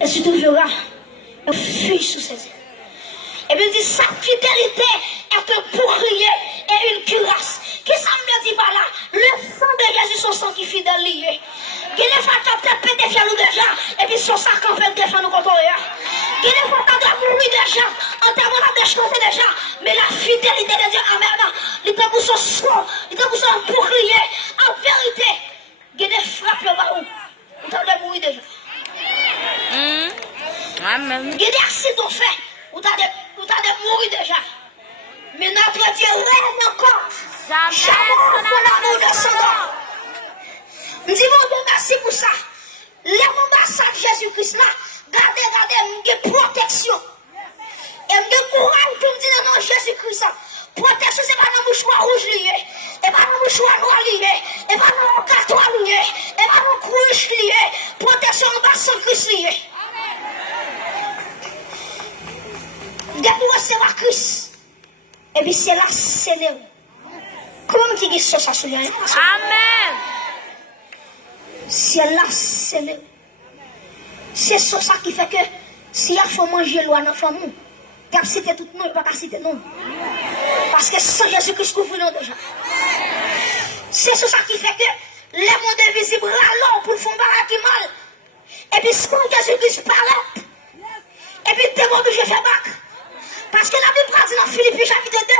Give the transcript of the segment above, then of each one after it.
Et tu trouveras un fil sous ses yeux. Et bien dit, sa fidélité est un bouclier et une cuirasse. Qu'est-ce que ça me dit par là? Le sang de Jésus, son sang qui est fidèle lié. Il y a des fois que tu as pété fier nous déjà, et puis son sang quand même défend nous contre eux. Il y a des fois que tu as mouru déjà, en termes de déchanté déjà, mais la fidélité de Dieu, amen, il était pour son sang, il était pour son bouclier. En vérité, il y a des frappes là-bas où tu as mouru déjà. Amen. Il y a des accidents faits où tu as mouru déjà. Mais notre Dieu règne encore. Jamais son amour de son nom. Nous disons, merci pour ça. L'ambassade de Jésus-Christ là, regardez, il y a protection. Et il y a courage pour me dire non, Jésus-Christ. Protection, ce n'est pas dans le mouchoir rouge lié, et pas dans le mouchoir noir lié, et pas dans le carton lié, et pas dans le couche lié. Protection en bas sans Christ lié. Dès que vous recevez Christ, et puis c'est là, c'est nous. Comment qui dit ça sur lui? Amen. C'est là, c'est nous. C'est ça qui fait que si il faut manger loin dans la famille, tu as cité tout le monde, tu n'as pas cité non. Parce que sans Jésus-Christ couvre nous déjà. C'est ça qui fait que les mondes invisibles râlent pour le fond qui mal. Et puis quand Jésus-Christ parle, et puis tu es obligé de faire bac. Parce que la Bible dit dans Philippiens chapitre 2,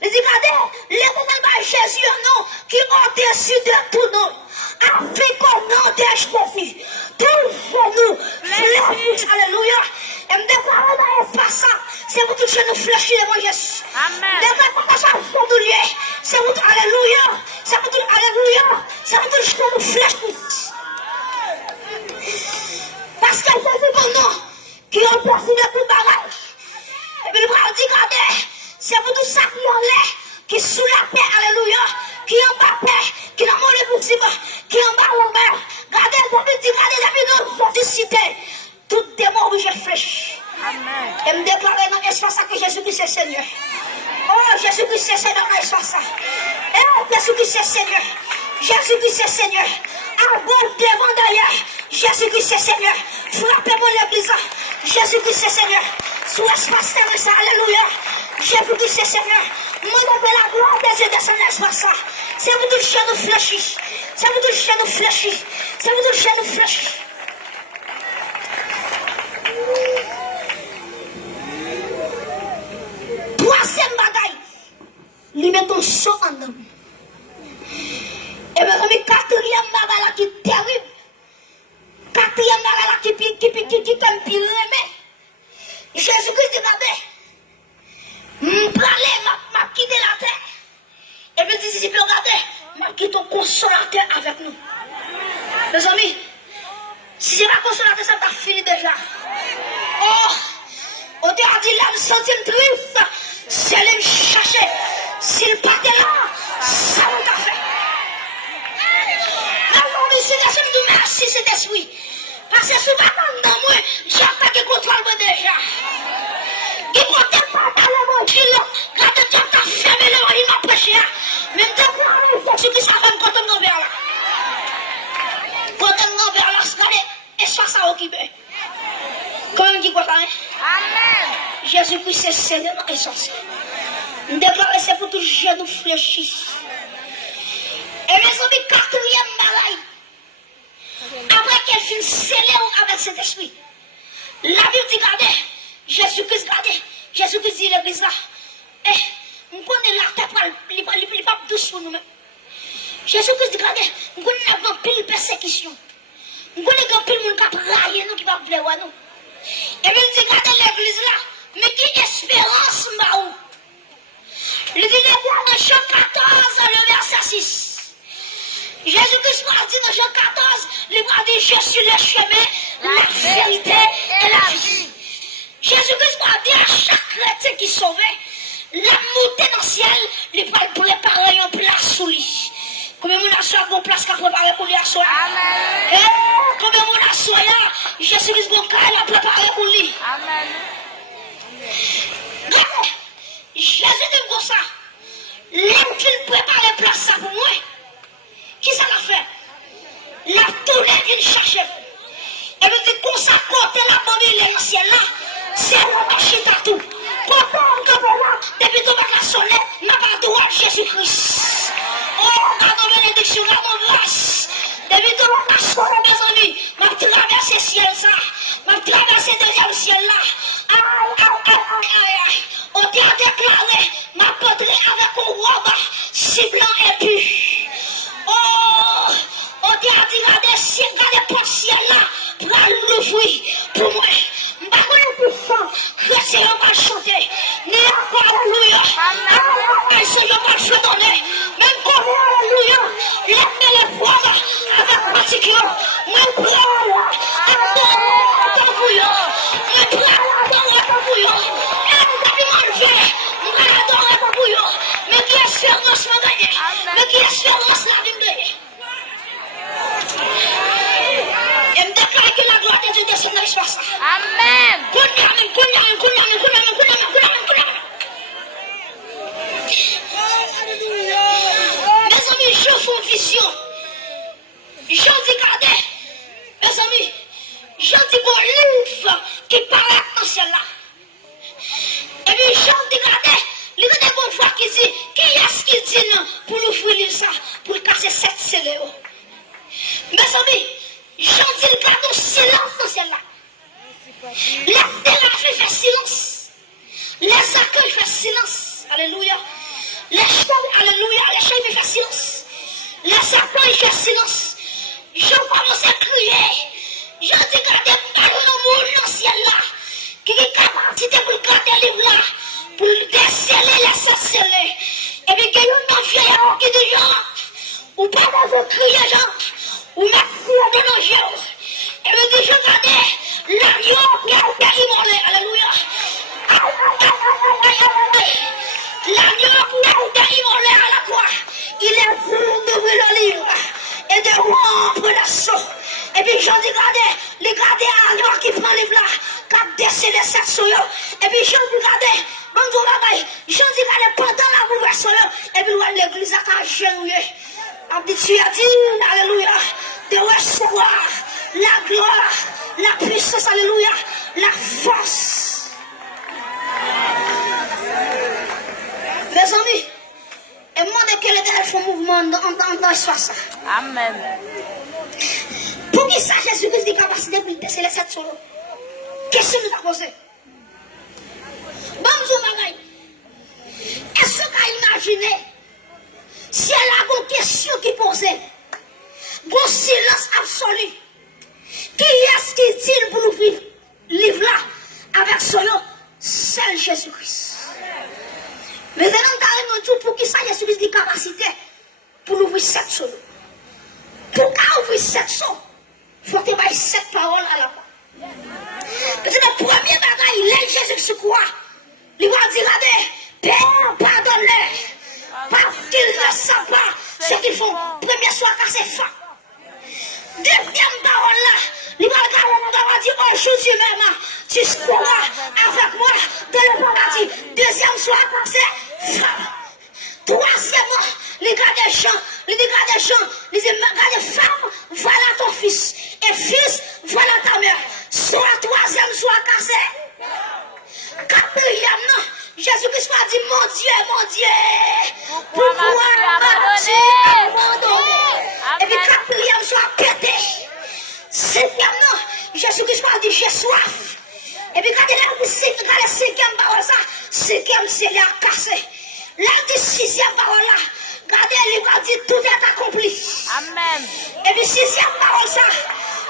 il dit, regardez, les moments de Jésus, non, qui ont dessus de tout nom, avec au nom de Jésus, tout genou, fléchis, alléluia. Et me déclarer dans l'espace, c'est vous tout genou fléchis devant Jésus. Amen. Déclarer ça fondoulier, c'est vous tout, alléluia, c'est vous tout, alléluia, c'est vous tout genou fléchis. Parce que Jésus, bon nom, qui ont dessus de tout bagage. Et puis le bras dit, regardez, c'est pour tout ça qui en l'air, qui est sous la paix, alléluia, qui est en bas paix, qui est dans mon épousement, qui est en bas l'envers. Regardez, regardez, nous, votre cité, tout démon obligé de fléchir. Amen. Et me déclarer dans l'espace que Jésus-Christ est Seigneur. Oh, Jésus-Christ est Seigneur dans l'espace. Oh, Jésus-Christ est Seigneur. Jésus-Christ est Seigneur. À bon devant d'ailleurs, Jésus-Christ est Seigneur. Frappez-moi l'église. Jésus-Christ est Seigneur. Sous l'espace terrestre, alléluia. Jésus-Christ est Seigneur. Mon appel la gloire des yeux de son espace. C'est vous tout le chien nous fléchis. C'est vous tout le chien nous fléchis. C'est vous tout le chien nous fléchis. Troisième bagaille, lui met ton sang en homme. Et bien, comme quatrième bagaille qui est terrible, quatrième bagaille qui est comme pire remède. Jésus-Christ dit, regardez, m'pralé, m'a quitté la terre. Et puis, les disciples, regardez, m'a quitté ton consolateur avec nous. Mes amis, si c'est pas consolateur, ça t'a fini déjà. Oh, on t'a dit l'âme sentie triste, c'est aller me chercher. S'il partait là, ça vous t'a fait. Alors, monsieur, je vous merci, cet esprit. Parce que si vous attendez dans moi, j'ai attaqué contre moi déjà. Il ne compte pas dans l'évangile. Quand Dieu t'a fermé l'évangile, il m'a prêché. Même temps, Jésus qui s'appelle quand on est vers là. Quand on est vers là, c'est et soit ça occupé. Comment on dit quoi ça? Amen. Jésus-Christ c'est Seigneur et sorcier. Nous déclarons c'est pour tout genou fléchi. Et mes amis, quatrième bagaille. Après qu'elle finit scellée avec cet esprit, la Bible dit, regardez, Jésus-Christ, regardez, Jésus-Christ dit l'église là. Eh, nous connaissons la tête, il n'est pas douce pour nous-mêmes. Jésus-Christ dit, regardez, nous connaissons un pile persécution. Nous connaissons un pile monde qui va railler nous, qui va plaire à nous. Et bien, il dit, regardez l'église là, mais qui espérance m'a où? Il dit, dans Jean 14, le verset 6. Jésus-Christ m'a dit dans Jean 14, il m'a dit, je suis le chemin, la vérité et la vie. Jésus-Christ m'a dit à chaque chrétien qui sauvait, la montée dans le ciel, il va préparer une place sous lui. Combien de gens ont une place qu'à préparer pour lui à soi? Amen. Combien de gens sont là, Jésus-Christ a préparé pour lui? Amen. Jésus dit comme ça, l'homme qui prépare la place ça pour moi, qui ça l'a fait? La tournée qu'il cherchait. Et puis, comme ça, côté la brûler dans le ciel là, c'est le marché tout. Quand on te là, depuis ton bac à soleil, n'a pas droit Jésus-Christ. Oh, pardon, bénédiction, pardon, grâce. Depuis ton bac à soleil, mes amis, m'a traversé le ciel ça, m'a traversé le deuxième ciel là. On t'a déclaré, m'a porté avec un robe ciblant et puis. Oh, on t'a dit, regardez, si regardez pour le ciel là, pour l'ouvrir, pour moi. Je ne sais pas plus chrétien va chanter. Ni alléluia. Alléluia, je vais chanter. Même pour alléluia, les preuves avec particulier. Même pour mais qui est sûrement la gagner? Mais qui est sûrement la vie? Et me déclare que la gloire de Dieu descend dans l'espace. Amen. Mes amis, je fais une vision. Je dis, regardez, mes amis, je dis bon livre qui parle dans celle-là. Et puis, je dis, regardez, il y a des bonnes fois qui dit, qui est-ce qui dit non pour l'ouvrir ça, pour casser cette scellée? Mes amis, je dis, regardez, silence dans celle-là. Les thérapies fait silence. Les accueils fait silence. Alléluia. Les chants, alléluia, les chants fait silence. Les accueils fait silence. Je commence à crier. Je dis, regardez, pas le monde dans le ciel là. Qui est capacité pour garder les livres là. Pour déceler les sorcelés. Et puis, il y a une vieille qui dit, ou pas dans un crier, ou merci à de nos jeux. Et puis, je regardais, l'agneau qui a été immolé. Alléluia. L'agneau qui a été immolé à la croix. Il est venu d'ouvrir le livre et de rompre l'assaut. Et puis j'en dis, regardez l'agneau qui prend le livre là, qui a décédé cette souille. Et puis j'en dis, regardez, bonjour là-bas, j'en dis, regardez, pendant la bouleversation, et puis l'église a génouillé. Tu as dit, alléluia, de recevoir la gloire, la puissance, alléluia, la force. Mes amis, et moi, de quel est le mouvement dans l'espace? Amen. Pour qui ça, Jésus-Christ dit capacité de déceler cette solo? Question que tu as posée. Bonjour, Magaï. Est-ce que tu as imaginé si elle a une question qui posait, un silence absolu? Qui est-ce qui dit pour l'ouvrir le livre là avec son nom? Seul Jésus-Christ. Mais maintenant, nous pour qui ça, Jésus-Christ dit capacité pour l'ouvrir cette solo? Pour ouvrir cette solo, il faut que tu aies cette parole à la fois. Parce que le premier bagage, il est Jésus qui croit. Il va dire, regardez, Père, pardonne-les, parce qu'ils ne savent pas ce qu'ils font. Premier soir, quand c'est fin. Deuxième parole là, il va dire, aujourd'hui même, tu seras avec moi dans le paradis. Deuxième soir, quand c'est fin. Troisièmement, les gars des champs, les gars des femmes, voilà ton fils. Et fils, voilà ta mère. Soit troisième, soit cassé. Quatrième, non. Jésus-Christ a dit, mon Dieu, pourquoi m'as-tu abandonné? Et puis quatrième, soit pété. Cinquième, non. Jésus-Christ a dit, j'ai soif. Et puis quand il a dit, la cinquième parole, ça, cinquième, c'est la cassé. La sixième parole là, regardez, il va dire tout est accompli. Amen. Et puis sixième parole ça,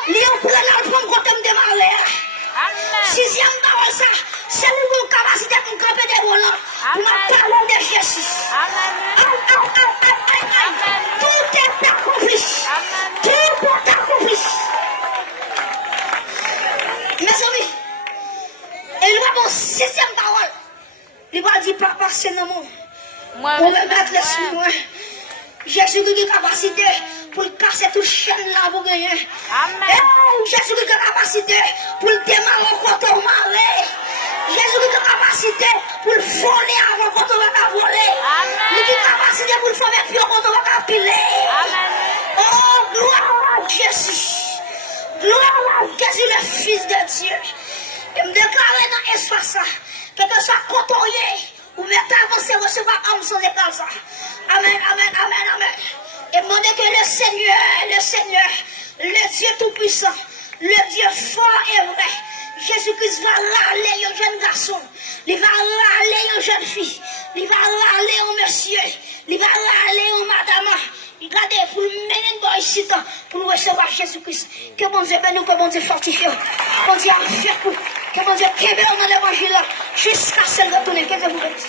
il prend l'album quand on démarre. Amen. Sixième parole ça, c'est une capacité pour camper des volants. Pour parler de Jésus. Amen. Tout est accompli. Tout est accompli. Mes amis, il va avoir sixième parole. Il va dire papa, c'est le nom. Pour me mettre les sous moi. Jésus qui a capacité pour casser toute chaîne là pour gagner. Amen. Jésus qui a capacité pour démarrer quand on marre. Jésus qui a capacité pour voler avant quand on va voler. Amen. Il a capacité pour faire pied quand on va piler. Amen. Oh, gloire à Jésus. Gloire à Jésus, le Fils de Dieu. espace ça. Que tu sois côtoyé. Ou même avancer, recevoir âme sans écart ça. Amen, amen, amen, amen. Et demandez que le Seigneur, le Dieu Tout-Puissant, le Dieu fort et vrai, Jésus-Christ va râler un jeune garçon, il va râler une jeune fille, il va râler un monsieur, il va râler une madame. Regardez, pour le mener dans ici, pour nous recevoir Jésus-Christ. Que bon Dieu bénisse, que bon Dieu fortifie. Que bon Dieu fait pour, que bon Dieu québère dans l'évangile jusqu'à ce retour. Que Dieu vous bénisse.